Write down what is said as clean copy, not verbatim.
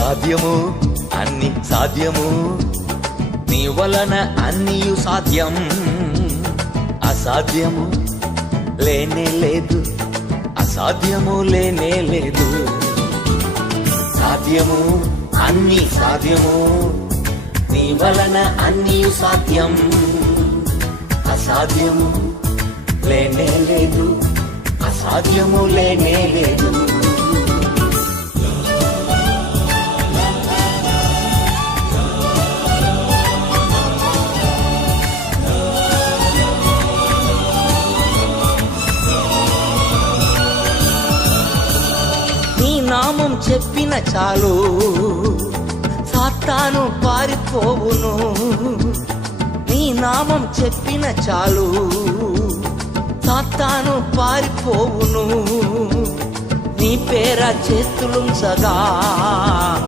సాధ్యము అన్ని సాధ్యము, నీ వలన అన్నియు సాధ్యం. అసాధ్యము లేనే లేదు, అసాధ్యము లేనే లేదు. సాధ్యము అన్ని సాధ్యము, నీ వలన అన్నియు సాధ్యం. అసాధ్యము లేనే లేదు, అసాధ్యము లేనే లేదు. నీ నామం చెప్పిన చాలు, సాతాను పారిపోవును. నీ నామం చెప్పిన చాలు, సాతాను పారిపోవును. నీ పేర చేతులుంచగా